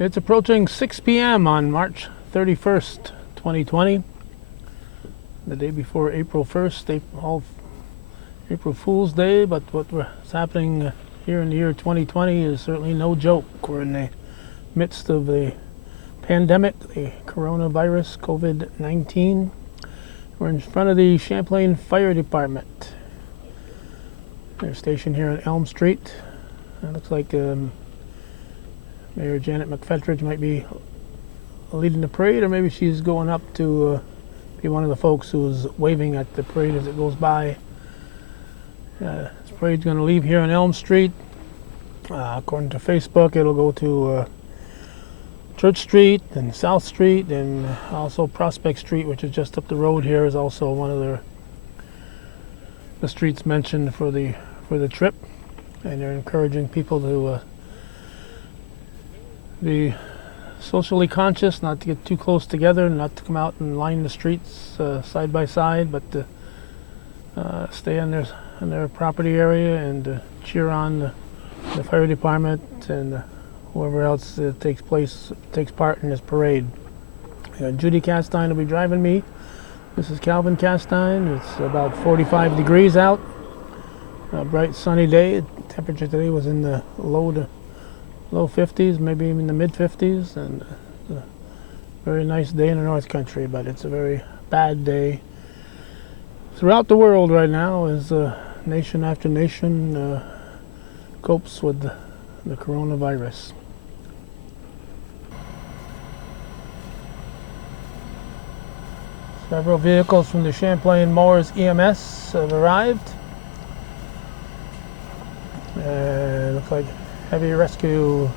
It's approaching 6 p.m. on March 31st, 2020, the day before April 1st, April Fool's Day. But what's happening here in the year 2020 is certainly no joke. We're in the midst of the pandemic, the coronavirus, COVID-19. We're in front of the Champlain Fire Department. They're stationed here on Elm Street. It looks like Mayor Janet McFetridge might be leading the parade, or maybe she's going up to be one of the folks who's waving at the parade as it goes by. This parade's going to leave here on Elm Street. According to Facebook, it'll go to Church Street and South Street, and also Prospect Street, which is just up the road here, is also one of the streets mentioned for the trip. And they're encouraging people to be socially conscious, not to get too close together, not to come out and line the streets side by side, but to stay in their property area and cheer on the fire department and whoever else takes part in this parade. Judy Castine will be driving me. This is Calvin Castine. It's about 45 degrees out. A bright sunny day. Temperature today was in the low 50s, maybe even the mid 50s, and a very nice day in the North Country. But it's a very bad day throughout the world right now, as nation after nation copes with the coronavirus. Several vehicles from the Champlain Mowers EMS have arrived. Looks like heavy rescue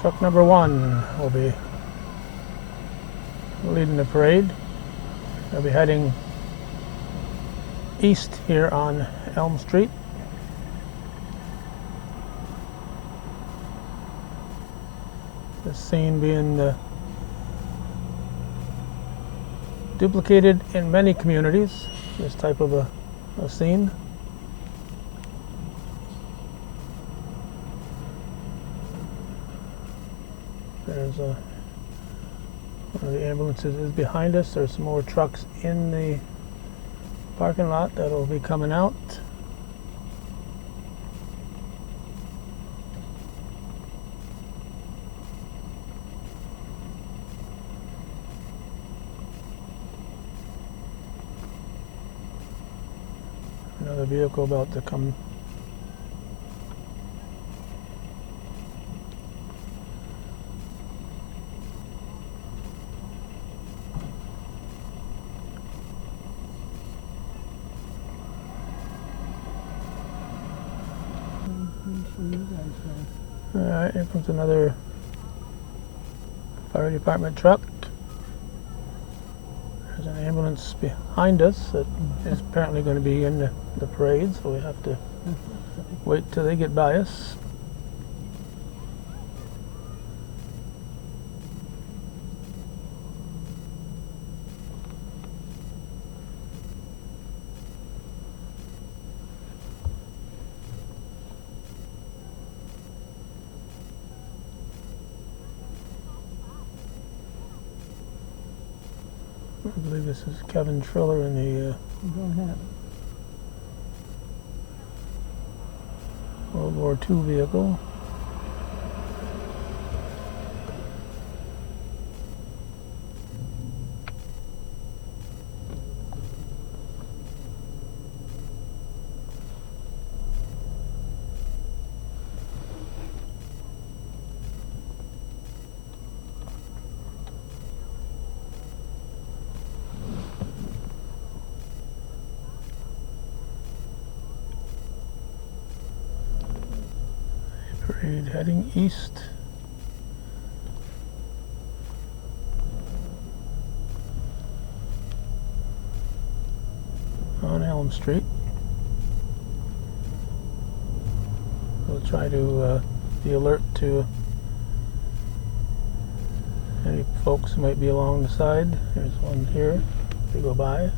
truck number 1 will be leading the parade. They'll be heading east here on Elm Street. This scene being duplicated in many communities, this type of a scene. There's one of the ambulances is behind us. There's some more trucks in the parking lot that will be coming out. Another vehicle about to come. Alright, here comes another fire department truck. There's an ambulance behind us that is apparently going to be in the parade, so we have to wait till they get by us. I believe this is Kevin Triller in the World War II vehicle. Parade heading east. On Elm Street. We'll try to be alert to any folks who might be along the side. There's one here. They go by.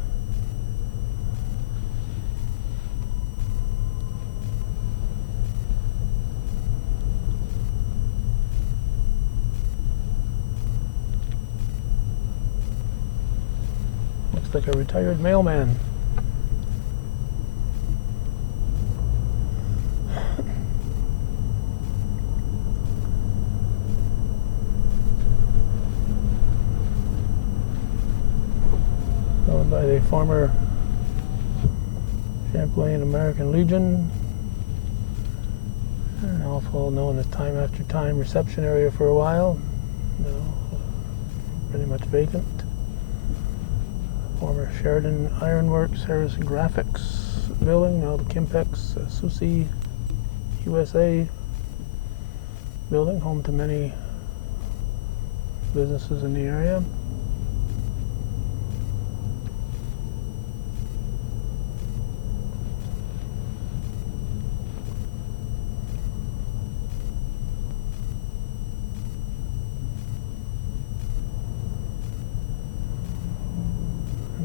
Looks like a retired mailman. Owned by the former Champlain American Legion, and also known as Time After Time reception area for a while. Now pretty much vacant. Former Sheridan Ironworks, Harrison Graphics building, now the Kimpex Susi USA building, home to many businesses in the area.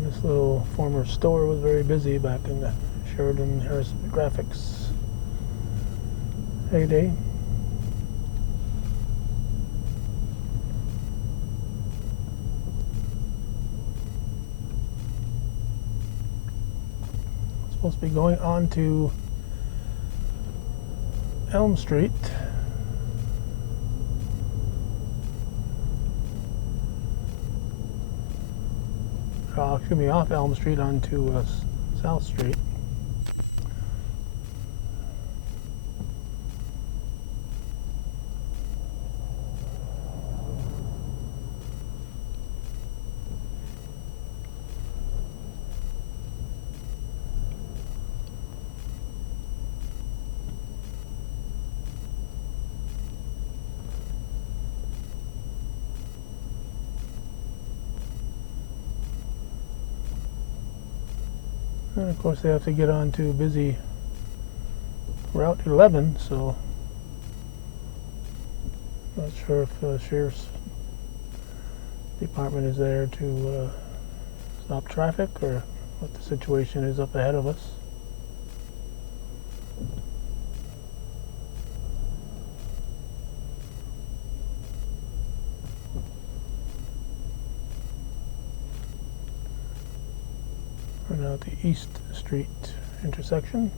This little former store was very busy back in the Sheridan Harrison Graphics heyday. Supposed to be going on to Elm Street. Excuse me, off Elm Street onto South Street. And of course they have to get on to busy Route 11, so not sure if the Sheriff's Department is there to stop traffic or what the situation is up ahead of us. We're now at the East Street intersection.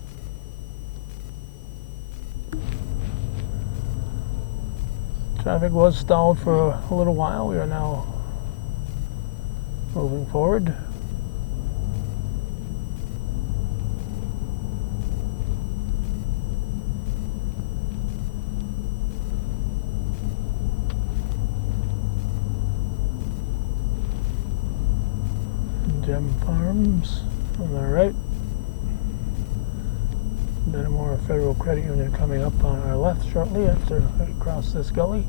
Traffic was stalled for a little while. We are now moving forward. Gem Farms on the right. Then more Federal Credit Union coming up on our left shortly after we cross this gully.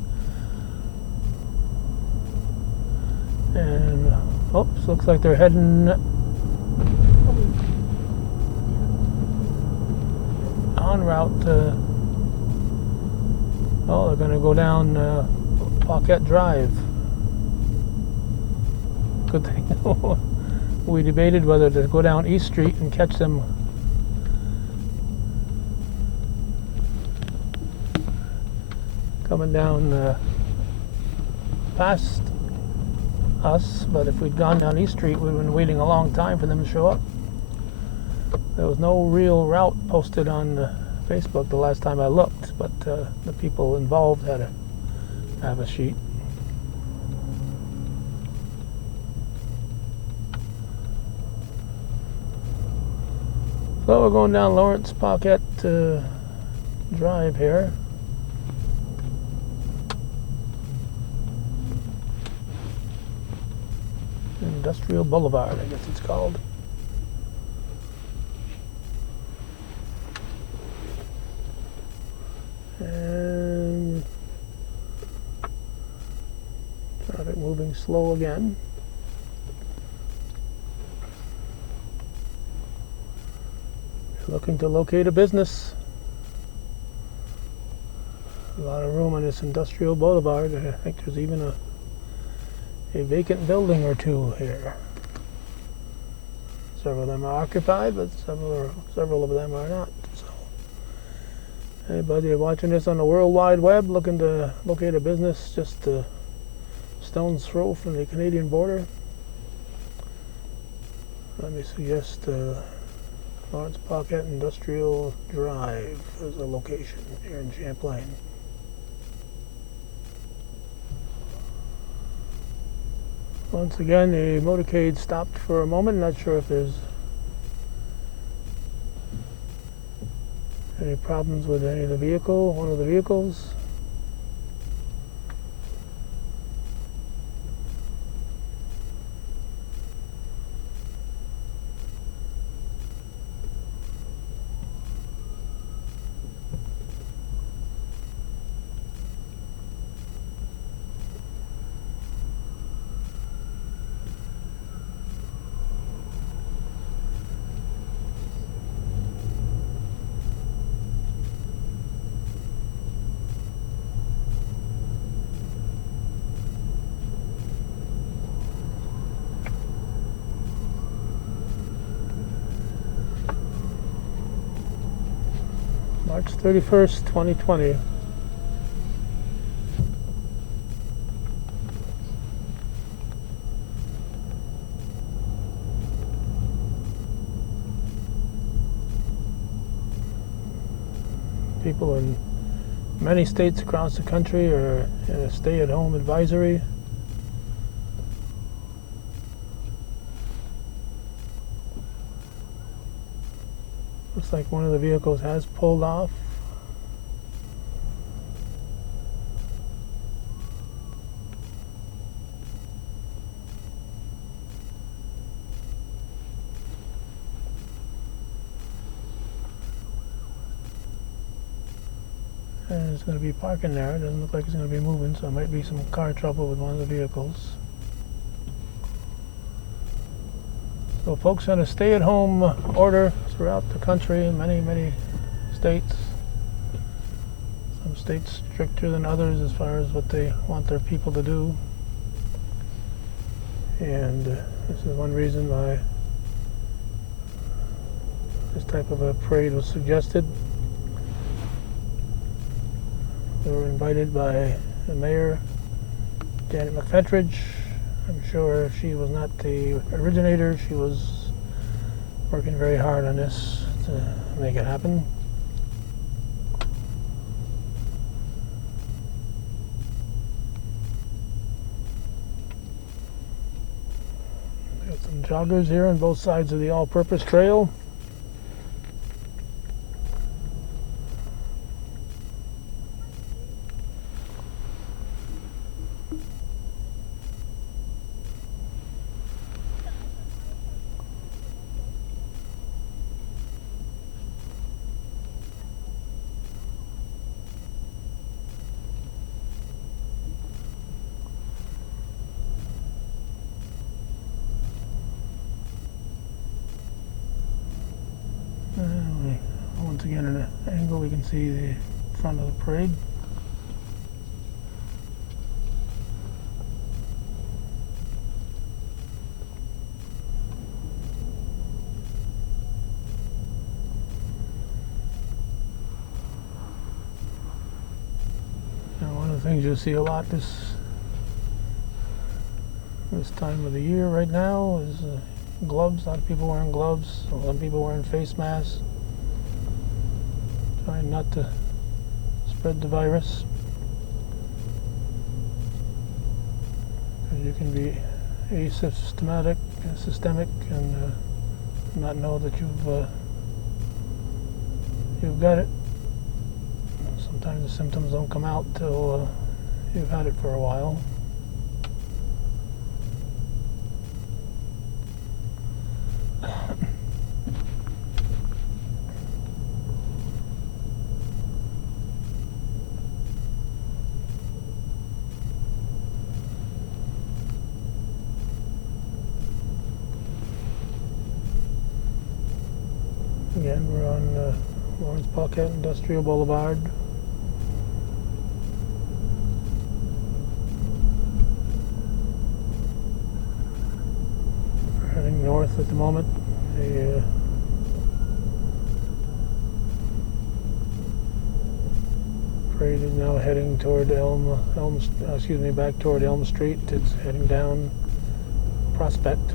And oops, looks like they're heading en route to, oh, they're going to go down Paquette Drive. Good thing. We debated whether to go down East Street and catch them coming down past us, but if we'd gone down East Street, we'd been waiting a long time for them to show up. There was no real route posted on Facebook the last time I looked, but the people involved had to have a sheet. So we're going down Lawrence Paquette Drive here. Industrial Boulevard, I guess it's called. And traffic moving slow again. Looking to locate a business. A lot of room on this Industrial Boulevard. I think there's even a vacant building or two here. Several of them are occupied, but several of them are not. So, anybody watching this on the World Wide Web looking to locate a business just a stone's throw from the Canadian border, Let me suggest Lawrence Pocket Industrial Drive as a location here in Champlain. Once again, the motorcade stopped for a moment. Not sure if there's any problems with any of the vehicle, one of the vehicles. March 31st, 2020. People in many states across the country are in a stay-at-home advisory. Looks like one of the vehicles has pulled off. And it's going to be parking there. It doesn't look like it's going to be moving, so there might be some car trouble with one of the vehicles. So folks on a stay-at-home order throughout the country, in many states. Some states stricter than others as far as what they want their people to do. And this is one reason why this type of a parade was suggested. We were invited by the mayor, Janet McFetridge. I'm sure she was not the originator. She was working very hard on this to make it happen. Got some joggers here on both sides of the all-purpose trail. Once again, at an angle, we can see the front of the parade. Now, one of the things you'll see a lot this time of the year right now is gloves. A lot of people wearing gloves. A lot of people wearing face masks. Trying not to spread the virus. Because you can be asymptomatic, systemic, and not know that you've got it. Sometimes the symptoms don't come out till you've had it for a while. Again, we're on Lawrence Pocket Industrial Boulevard. We're heading north at the moment. The parade is now heading toward back toward Elm Street. It's heading down Prospect.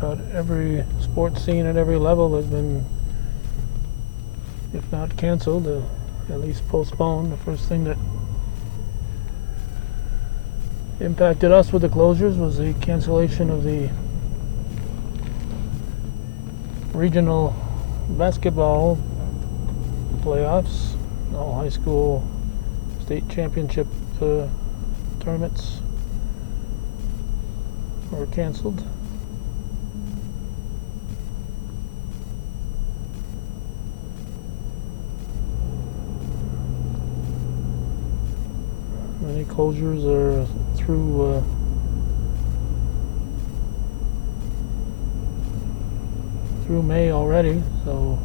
about every sports scene at every level has been, if not canceled, at least postponed. The first thing that impacted us with the closures was the cancellation of the regional basketball playoffs. All high school state championship tournaments were canceled. Many closures are through May already, so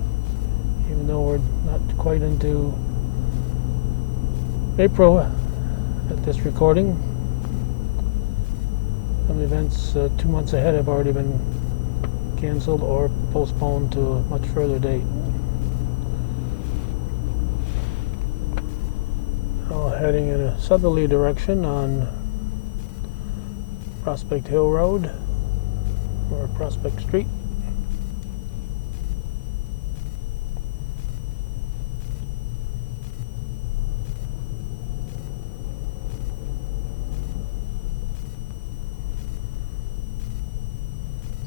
even though we're not quite into April at this recording, some events 2 months ahead have already been canceled or postponed to a much further date. Heading in a southerly direction on Prospect Hill Road, or Prospect Street.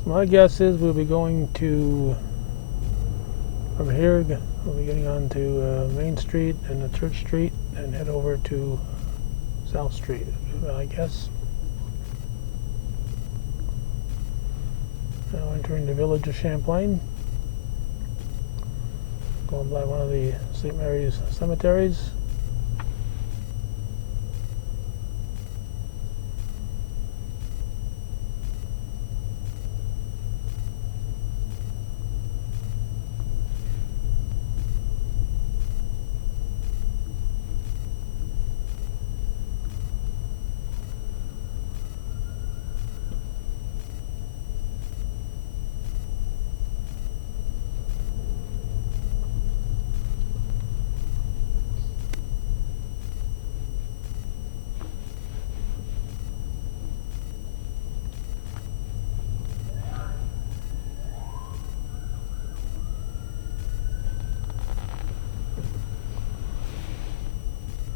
So my guess is we'll be going to, from here, we'll be getting on to Main Street and the Church Street and head over to South Street, I guess. Now entering the village of Champlain, going by one of the St. Mary's cemeteries.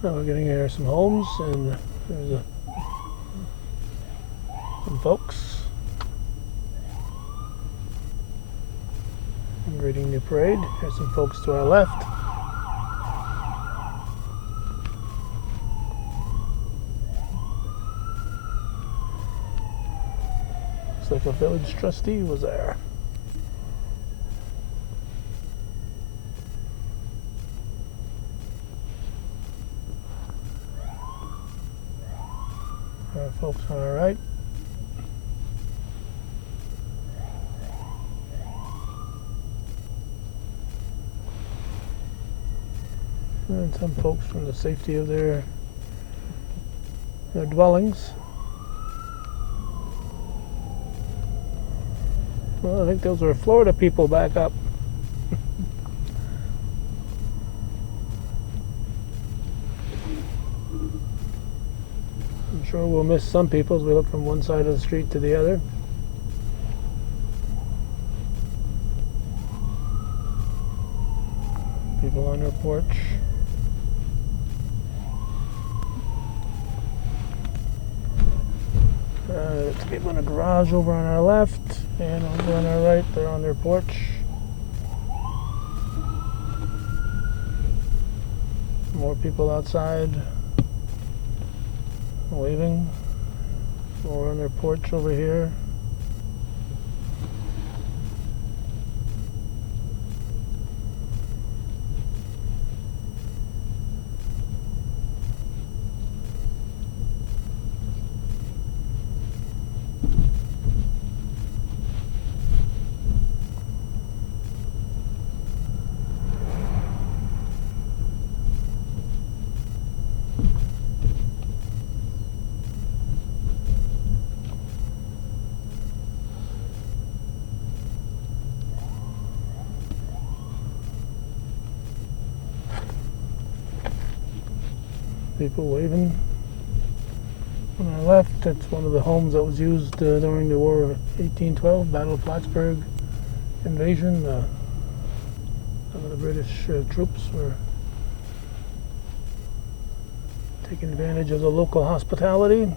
Now we're getting here some homes, and there's some folks greeting the parade. There's some folks to our left. Looks like a village trustee was there. Folks on our right. And some folks from the safety of their dwellings. Well, I think those are Florida people back up. I'm sure we'll miss some people as we look from one side of the street to the other. People on their porch. There's people in a garage over on our left, and over on our right, they're on their porch. More people outside waving, or on their porch over here. People waving on our left, that's one of the homes that was used during the War of 1812, Battle of Plattsburgh invasion. Some of the British troops were taking advantage of the local hospitality.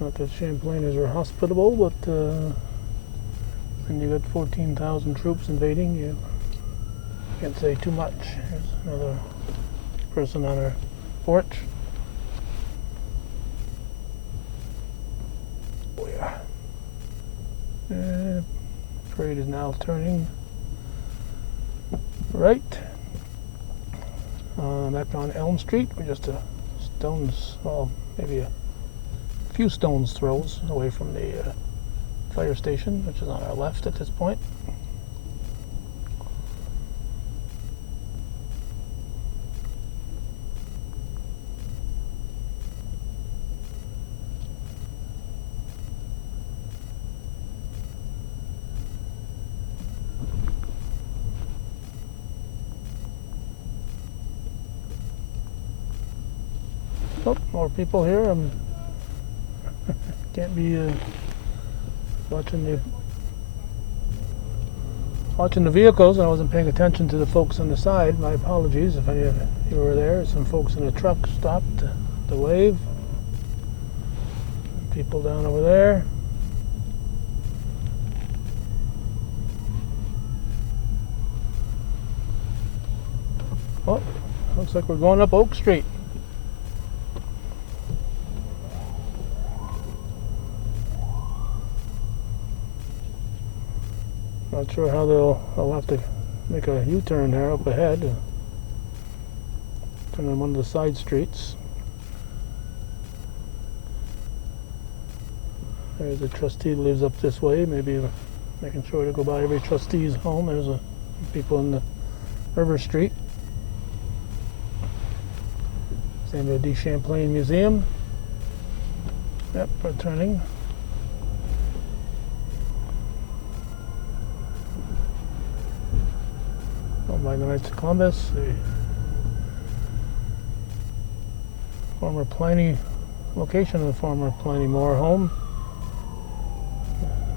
Not that Champlainers were hospitable, but when you got 14,000 troops invading, you can't say too much. Here's another person on her porch. Oh yeah. Parade is now turning right. Back on Elm Street. We're just a stone's, well, maybe a few stones throws away from the fire station, which is on our left at this point. Oh, more people here. Can't be watching the vehicles. I wasn't paying attention to the folks on the side. My apologies if any of you were there. Some folks in the truck stopped to wave. People down over there. Oh, looks like we're going up Oak Street. Not sure how I'll have to make a U-turn there up ahead. Turn on one of the side streets. There's a trustee that lives up this way. Maybe making sure to go by every trustee's home. There's people in the River Street. Samuel D. Champlain Museum. Yep, we're turning. By the Knights of Columbus, the former Pliny location of the former Pliny Moore home,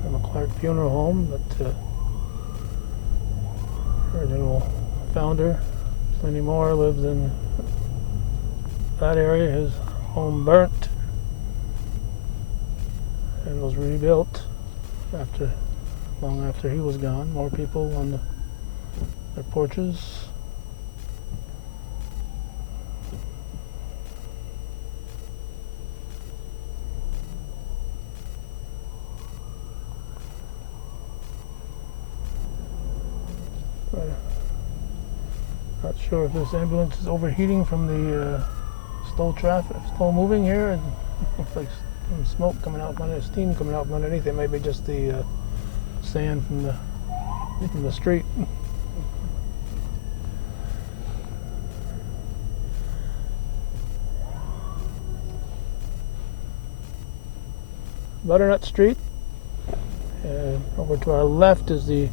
the McClark Funeral Home, but original founder Pliny Moore lived in that area. His home burnt and was rebuilt long after he was gone. More people on their porches. Not sure if this ambulance is overheating from the slow moving here, and looks like some smoke coming out, steam coming out from underneath it. Maybe just the sand from the street. Butternut Street. Over to our left is the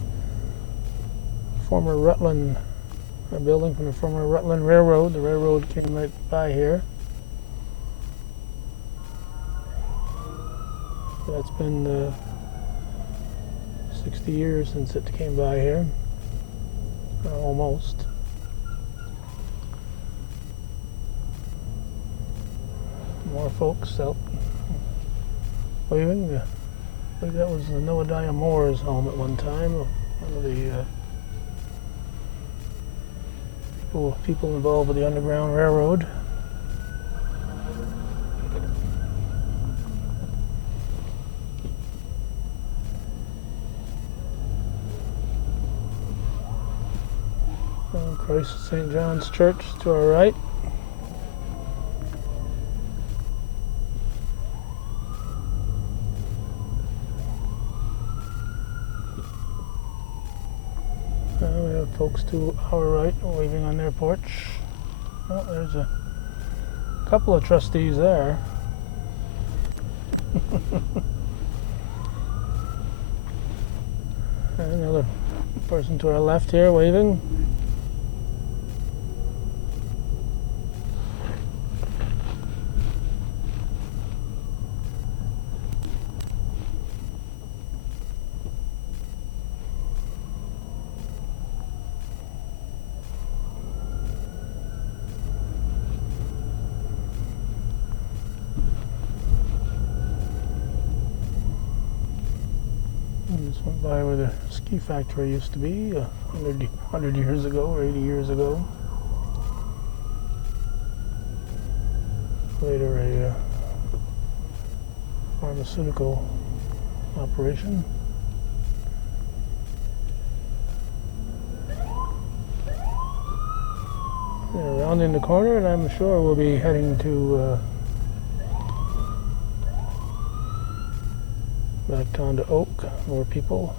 former Rutland building from the former Rutland Railroad. The railroad came right by here. That's been 60 years since it came by here. Almost. More folks out waving. I think that was Noadiah Moore's home at one time. One of the people involved with the Underground Railroad. Christ St. John's Church to our right. We have folks to our right waving on their porch. Oh, there's a couple of trustees there. Another person to our left here waving. Went by where the ski factory used to be 100 years ago or 80 years ago. Later a pharmaceutical operation. And rounding the corner, and I'm sure we'll be heading to back down to Oak. More people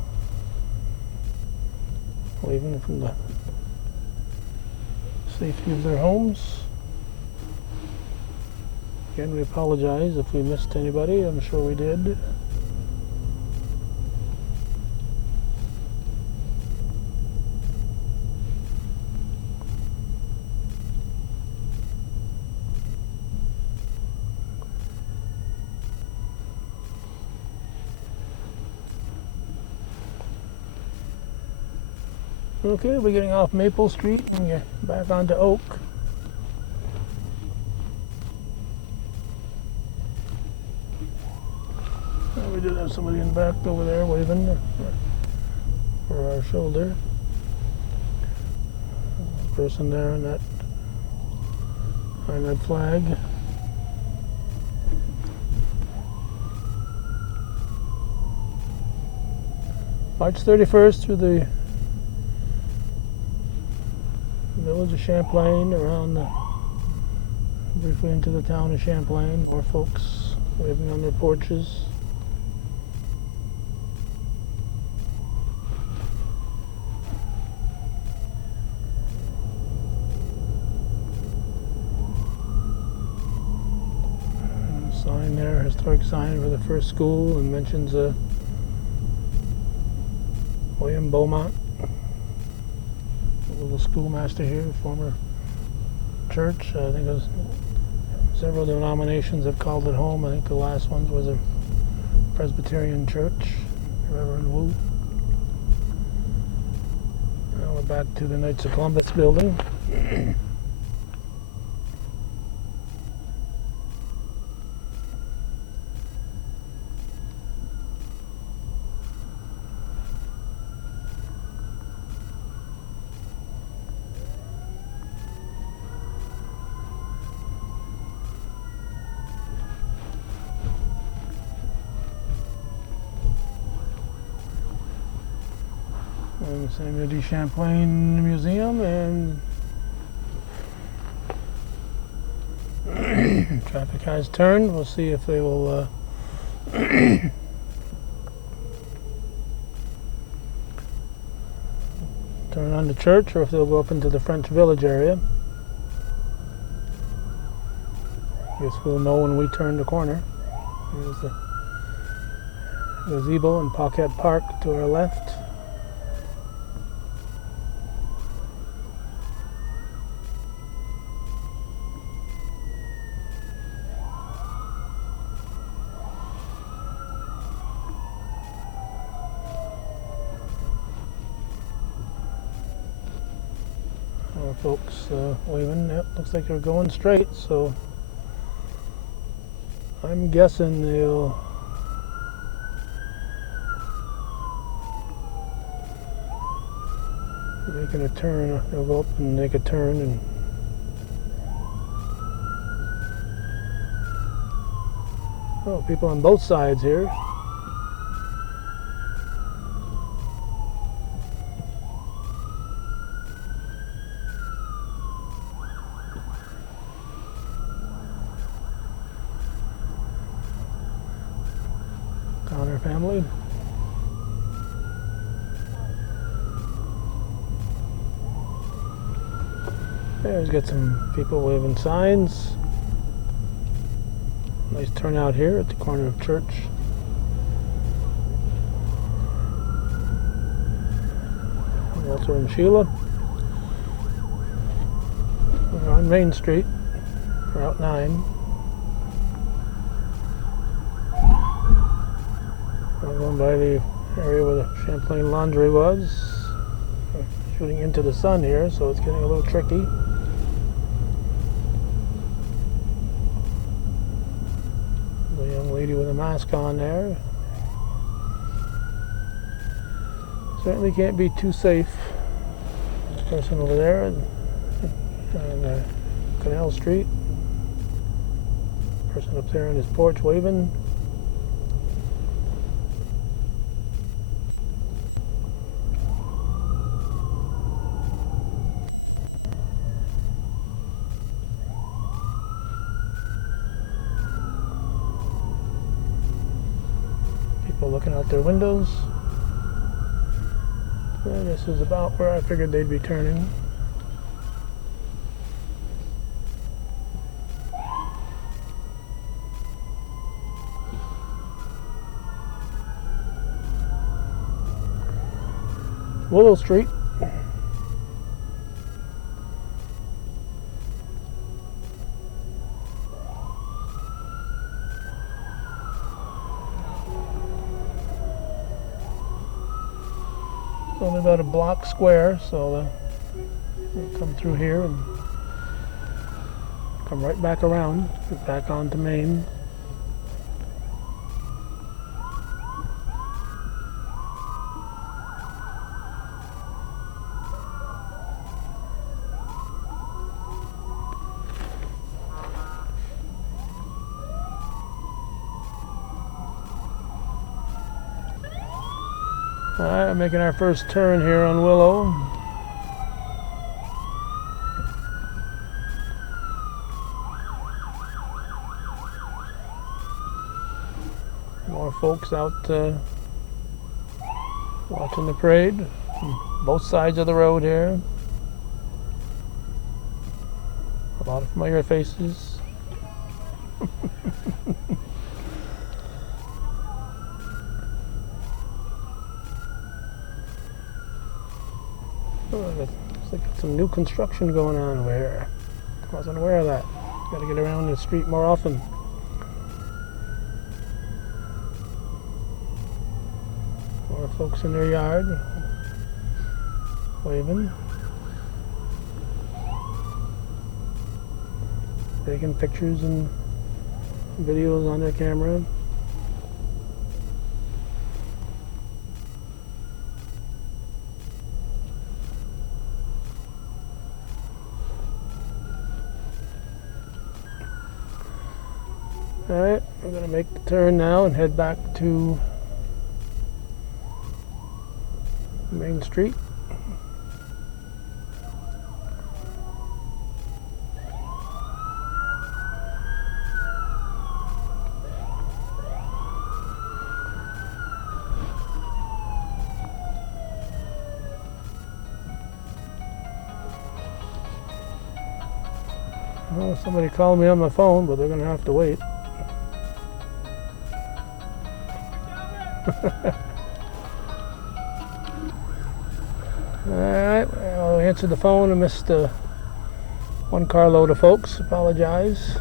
waving from the safety of their homes. Again, we apologize if we missed anybody. I'm sure we did. Okay, we're getting off Maple Street and get back onto Oak. We did have somebody in the back over there waving for our shoulder. Person there on that flag. March 31st through the village of Champlain, around briefly into the town of Champlain. More folks waving on their porches. Sign there, historic sign for the first school, and mentions William Beaumont, a little schoolmaster here, former church. I think it was several denominations have called it home. I think the last one was a Presbyterian church, Reverend Wu. Now we're back to the Knights of Columbus building. And the Samuel de Champlain Museum, and traffic has turned. We'll see if they will turn on the church, or if they'll go up into the French Village area. Guess we'll know when we turn the corner. There's the gazebo and Paquette Park to our left. Folks waving. Yep, looks like they're going straight, so I'm guessing they'll making a turn. They'll go up and make a turn, and oh, people on both sides here. Connor family. There's got some people waving signs. Nice turnout here at the corner of Church. Walter and Sheila. We're on Main Street, Route 9. We're going by the area where the Champlain Laundry was. We're shooting into the sun here, so it's getting a little tricky. The young lady with a mask on there. Certainly can't be too safe. Person over there on Canal Street. Person up there on his porch waving. People looking out their windows. And this is about where I figured they'd be turning. Willow Street. It's only about a block square, so they'll come through here and come right back around, get back onto Main. Alright, we're making our first turn here on Willow. More folks out watching the parade from both sides of the road here. A lot of familiar faces. Looks like some new construction going on over here. Wasn't aware of that. Got to get around the street more often. More folks in their yard waving, taking pictures and videos on their camera. Alright, we're going to make the turn now and head back to Main Street. Well, somebody called me on my phone, but they're going to have to wait. Alright, well, I answered the phone and missed one carload of folks. Apologize.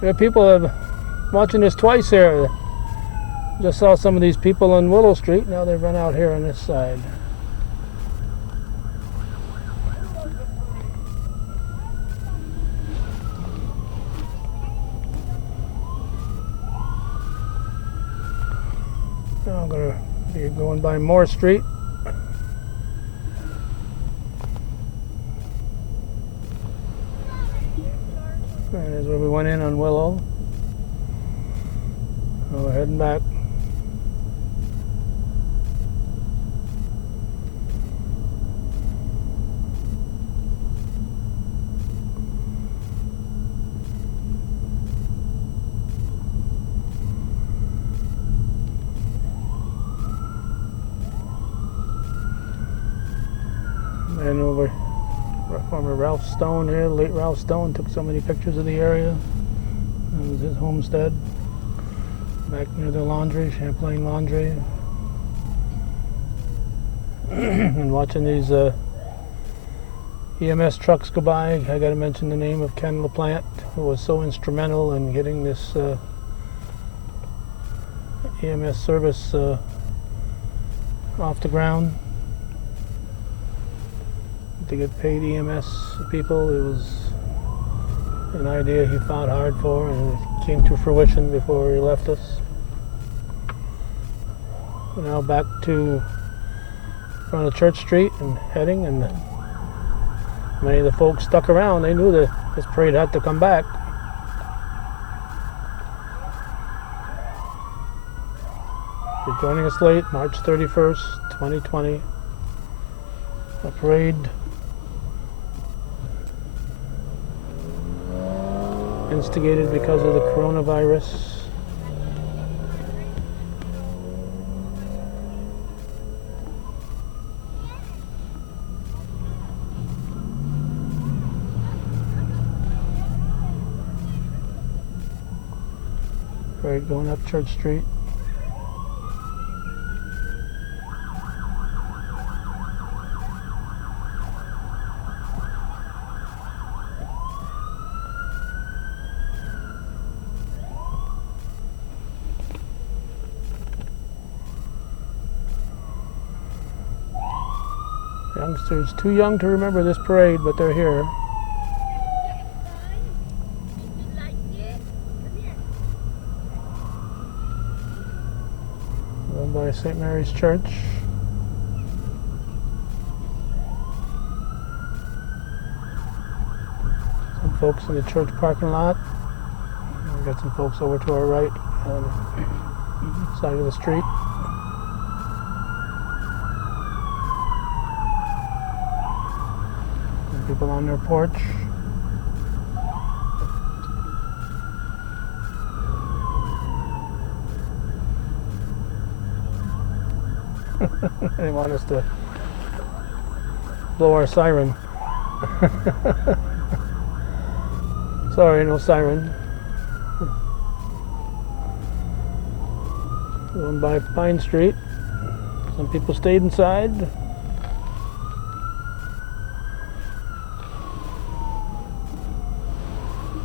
There are people watching this twice here. Just saw some of these people on Willow Street. Now they've run out here on this side. Now I'm going to be going by Moore Street. That is where we went in on Willow. So we're heading back. And over former Ralph Stone here, late Ralph Stone, took so many pictures of the area. That was his homestead. Back near the laundry, Champlain Laundry. And watching these EMS trucks go by, I gotta mention the name of Ken LaPlante, who was so instrumental in getting this EMS service off the ground. To get paid EMS people, it was an idea he fought hard for, and it came to fruition before he left us. We're now back to front of Church Street and heading, and many of the folks stuck around. They knew that this parade had to come back. If you're joining us late, March 31st, 2020, a parade instigated because of the coronavirus. Parade going up Church Street. Youngsters too young to remember this parade, but they're here. Run by St. Mary's Church. Some folks in the church parking lot. We've got some folks over to our right on the side of the street. People on their porch. They want us to blow our siren. Sorry, no siren. Going by Pine Street. Some people stayed inside.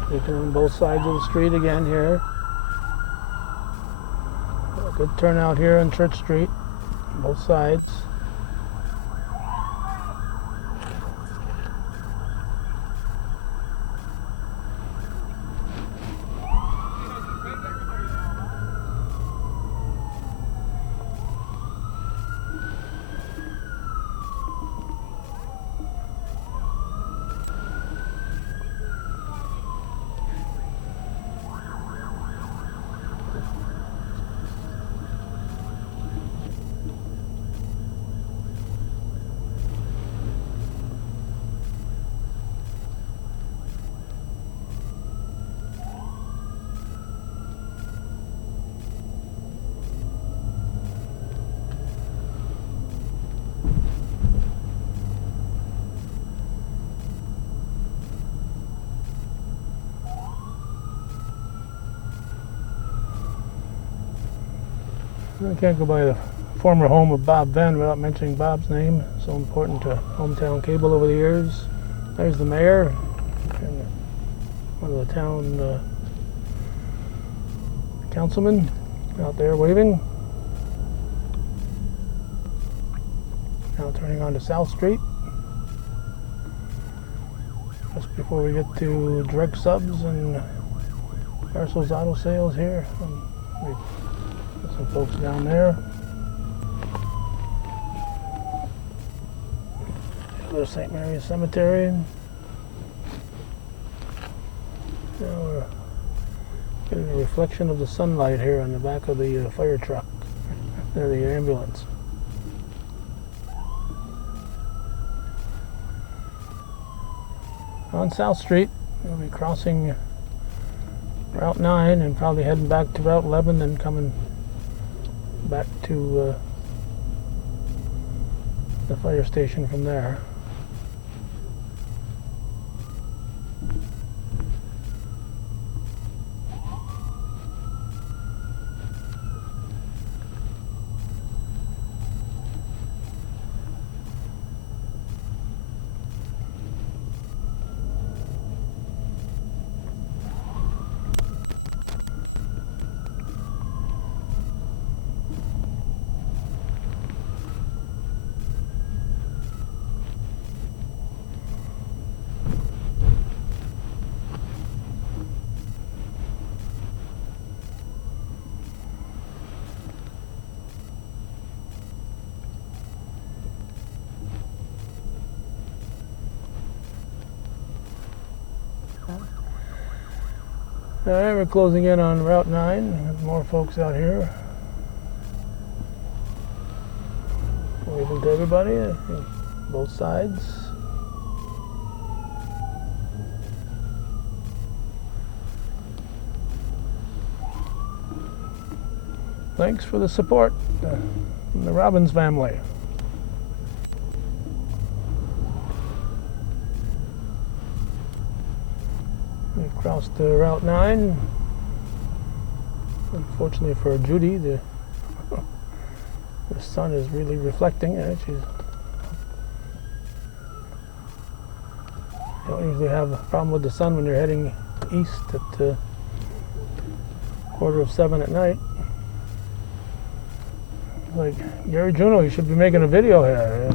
People on both sides of the street again here. A good turnout here on Church Street, both sides. I can't go by the former home of Bob Venn without mentioning Bob's name. So important to hometown cable over the years. There's the mayor and one of the town councilmen out there waving. Now turning onto South Street. Just before we get to Drug Subs and Parcel's Auto Sales here. Some folks down there. There's St. Mary's Cemetery. Now we're getting a reflection of the sunlight here on the back of the fire truck, or the ambulance. On South Street, we'll be crossing Route 9 and probably heading back to Route 11 and coming back to the fire station from there. Alright, we're closing in on Route 9. There's more folks out here. Waving to everybody, both sides. Thanks for the support from the Robbins family. We've crossed Route 9. Unfortunately for Judy, the sun is really reflecting. You don't usually have a problem with the sun when you're heading east at 6:45 at night. Like Gary Juno, you should be making a video here.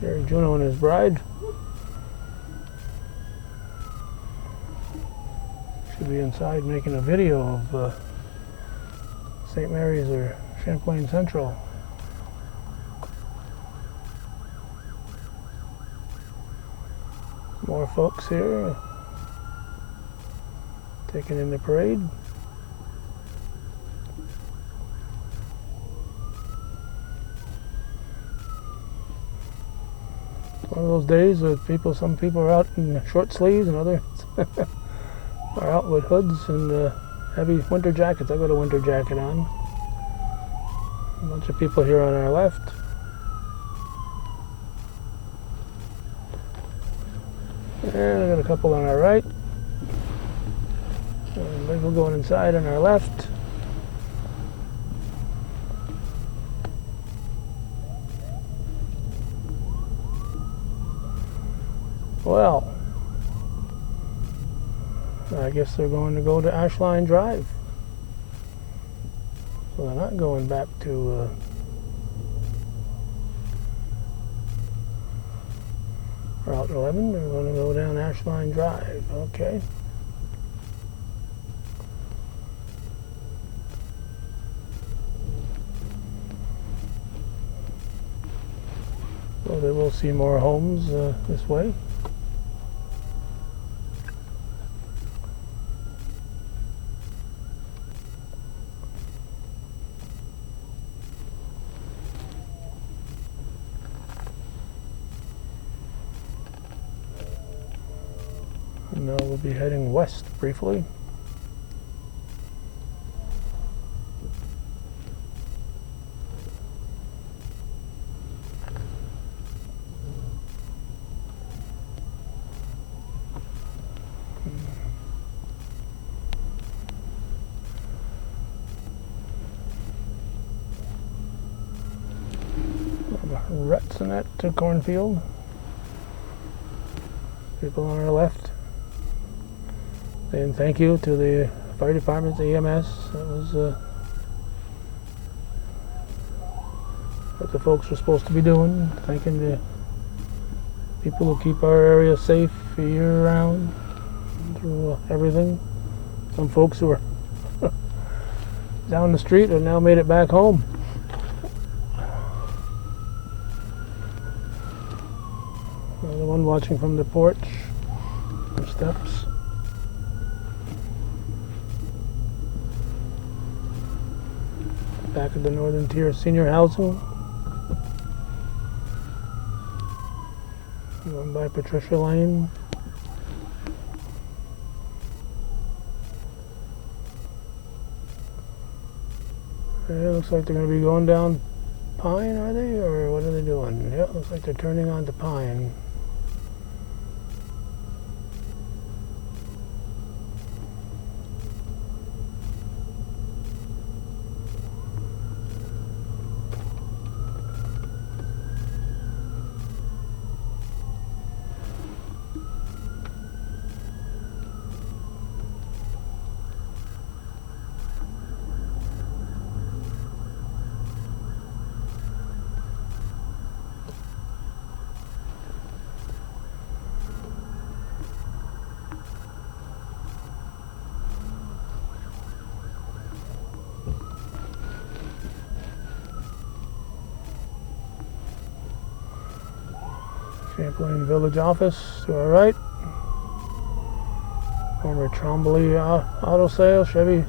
Gary Juno and his bride should be inside making a video of St. Mary's or Champlain Central. More folks here taking in the parade. One of those days with some people are out in short sleeves and others are out with hoods and heavy winter jackets. I got a winter jacket on. A bunch of people here on our left. And I got a couple on our right. And people going inside on our left. Well, I guess they're going to go to Ashline Drive. So they're not going back to Route 11. They're going to go down Ashline Drive. Okay. So they will see more homes this way. Now we'll be heading west briefly. Ruts in that cornfield. People on our left. And thank you to the fire department, the EMS. That was what the folks were supposed to be doing. Thanking the people who keep our area safe year round through everything. Some folks who are down the street have now made it back home. The one watching from the porch or steps. Back at the Northern Tier Senior Housing. Going by Patricia Lane. It looks like they're going to be going down Pine, are they? Or what are they doing? Yeah, looks like they're turning onto Pine. Champlain Village office to our right. Former Champlain auto sales, Chevy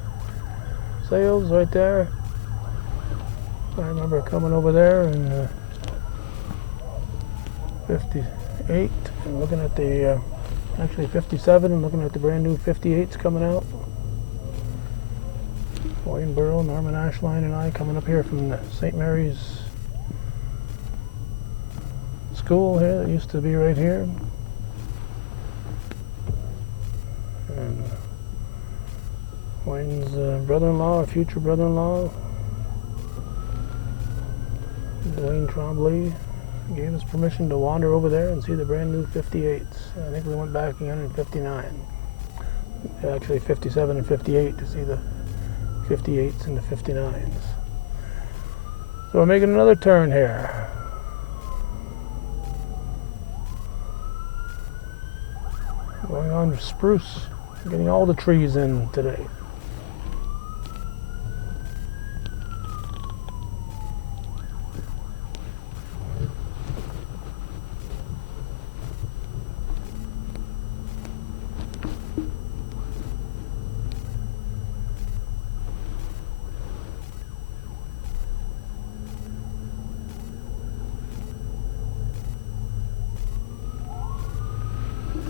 sales right there. I remember coming over there in 58 and looking at the, actually 57, and looking at the brand new 58s coming out. Wayne Burrow, Norman Ashline, and I coming up here from the St. Mary's school here that used to be right here. And Wayne's brother-in-law, or future brother-in-law, Dwayne Trombley, gave us permission to wander over there and see the brand new 58s. I think we went back again in 59. Actually 57 and 58 to see the 58s and the 59s. So we're making another turn here. Going on to spruce, getting all the trees in today.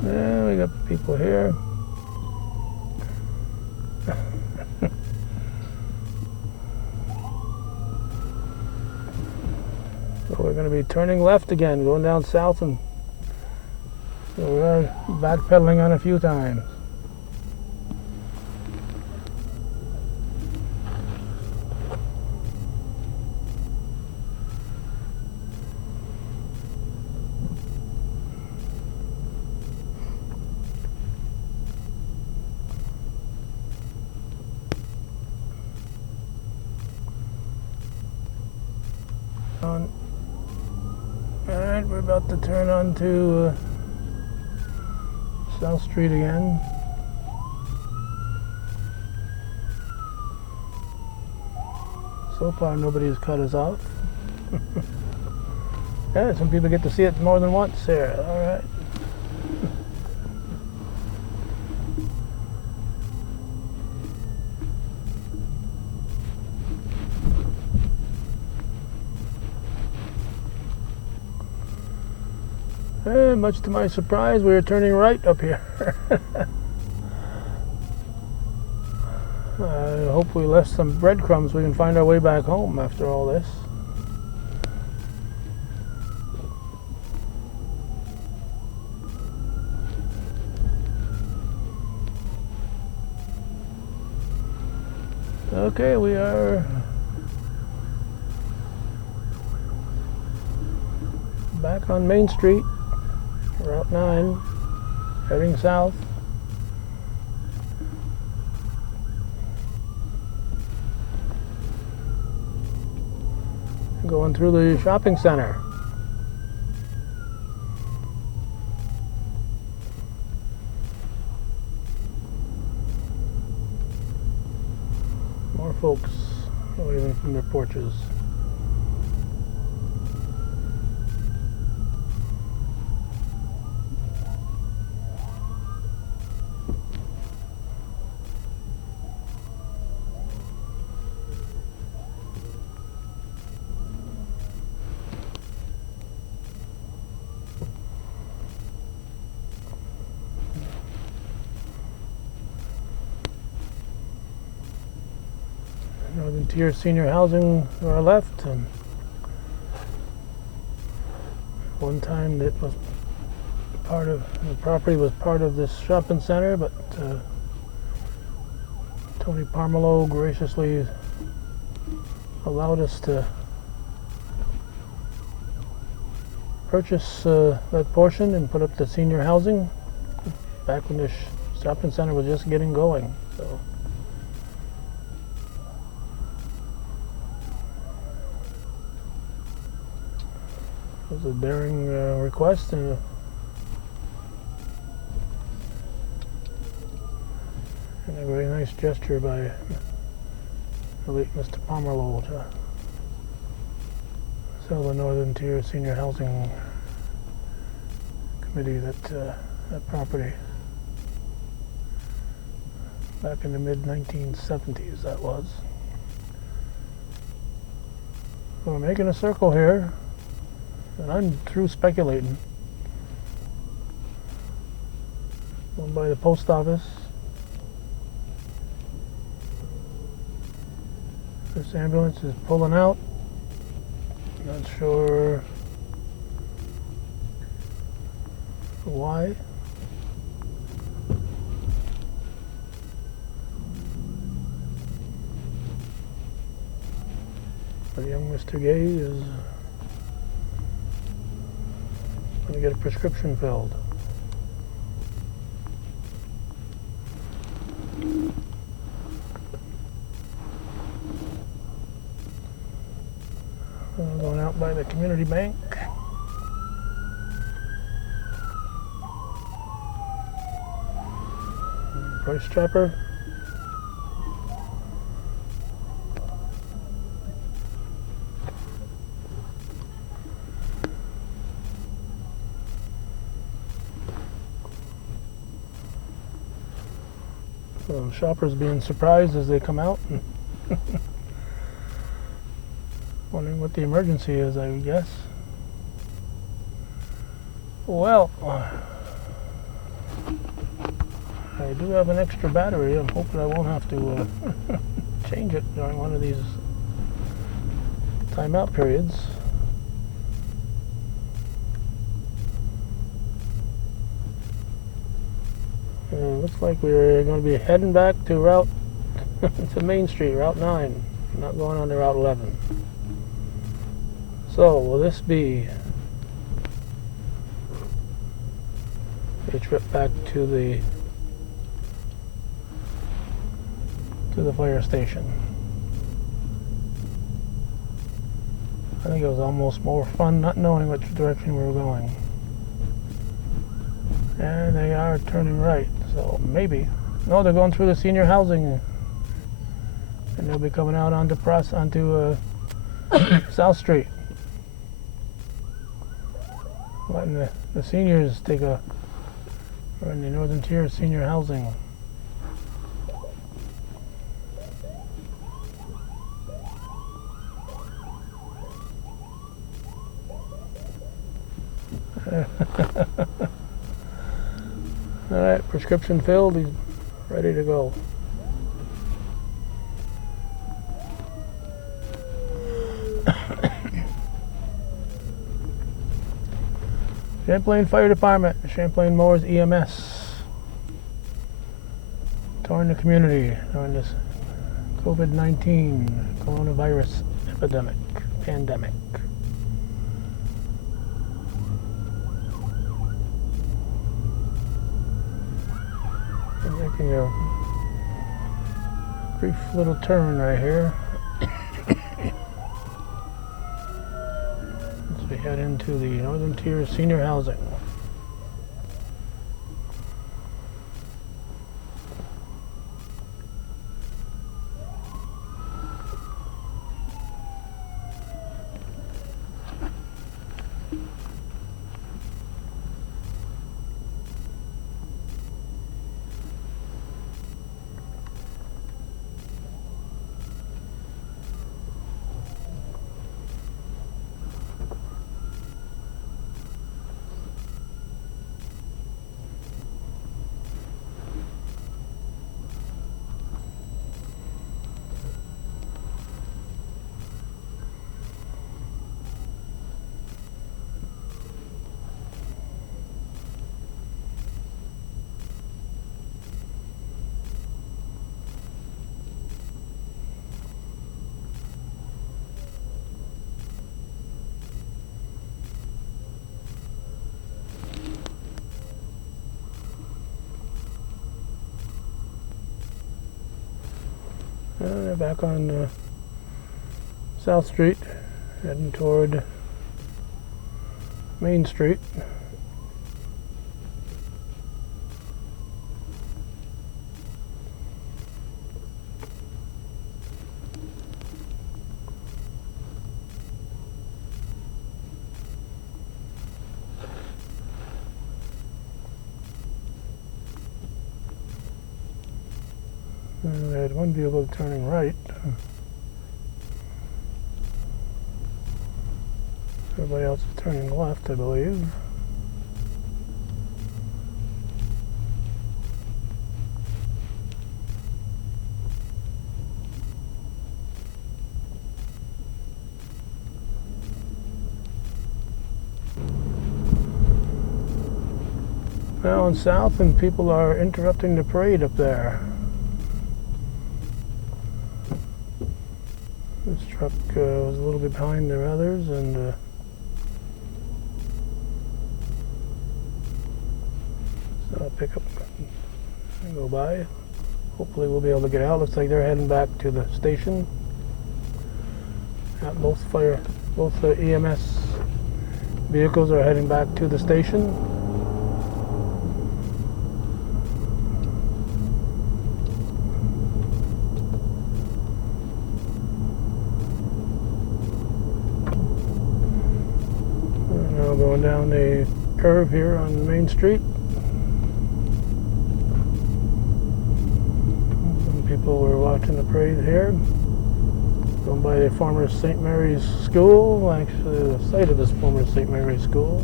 Yeah, we got people here. So we're going to be turning left again, going down south, and so we're backpedaling on a few times. Alright, we're about to turn onto South Street again. So far nobody's cut us off. Yeah, some people get to see it more than once here. Alright. And much to my surprise, we were turning right up here. I hope we left some breadcrumbs. We can find our way back home after all this. Okay, we are back on Main Street. Route 9, heading south. Going through the shopping center. More folks waving from their porches. Northern Tier Senior Housing to our left, and one time that was part of the property was part of this shopping center, but Tony Parmelo graciously allowed us to purchase that portion and put up the senior housing back when this shopping center was just getting going. So it was a daring request and a very nice gesture by the late Mr. Pomerlow to sell the Northern Tier Senior Housing Committee that property. back in the mid-1970s that was. So we're making a circle here, and I'm through speculating. Going by the post office. This ambulance is pulling out. Not sure why. But young Mr. Gay is going to get a prescription filled. Going out by the community bank. Price Chopper. So shoppers being surprised as they come out. Wondering what the emergency is, I would guess. Well, I do have an extra battery. I'm hoping I won't have to change it during one of these timeout periods. Looks like we're going to be heading back to to Main Street, Route 9, not going on to Route 11. So, will this be a trip back to the fire station? I think it was almost more fun not knowing which direction we were going. And they are turning right, so maybe. No, they're going through the senior housing, and they'll be coming out onto South Street. Letting the seniors take we're in the Northern Tier Senior Housing. Alright, prescription filled, he's ready to go. Champlain Fire Department, Champlain Mowers EMS. Touring the community during this COVID-19 coronavirus pandemic. Making a brief little turn right here as we head into the Northern Tier Senior Housing. They're back on South Street, heading toward Main Street. And I had one vehicle turning right. Everybody else is turning left, I believe. Now in south, and people are interrupting the parade up there. This truck was a little bit behind the others, and so I'll pick up and go by. Hopefully we'll be able to get out. Looks like they're heading back to the station. Both EMS vehicles are heading back to the station. We're now going down the curve here on Main Street. Some people were watching the parade here. Going by the former St. Mary's School, actually the site of this former St. Mary's School.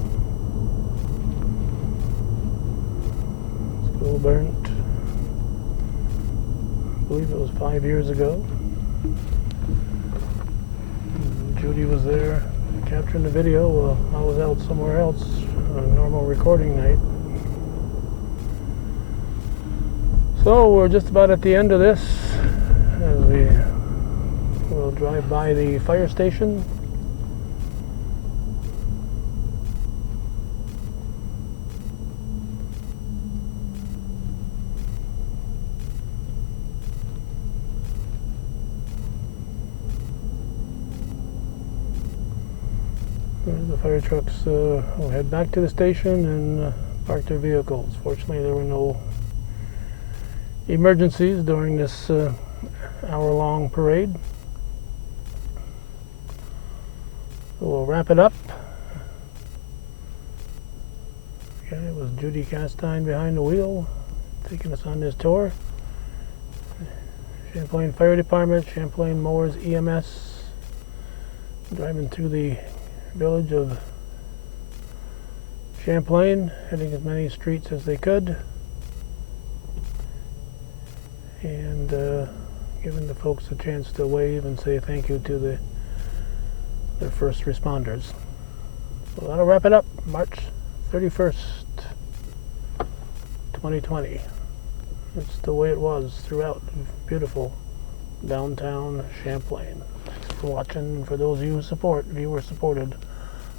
School burnt, I believe it was 5 years ago. And Judy was there capturing the video while I was out somewhere else on a normal recording night. So we're just about at the end of this as we'll drive by the fire station. The fire trucks will head back to the station and park their vehicles. Fortunately, there were no emergencies during this hour-long parade. So we'll wrap it up. Okay, it was Judy Castine behind the wheel, taking us on this tour. Champlain Fire Department, Champlain Mowers EMS, driving through the village of Champlain, hitting as many streets as they could, and giving the folks a chance to wave and say thank you to their first responders. So that'll wrap it up. March 31st, 2020. It's the way it was throughout beautiful downtown Champlain. Thanks for watching. For those of you who supported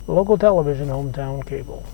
local television, hometown cable.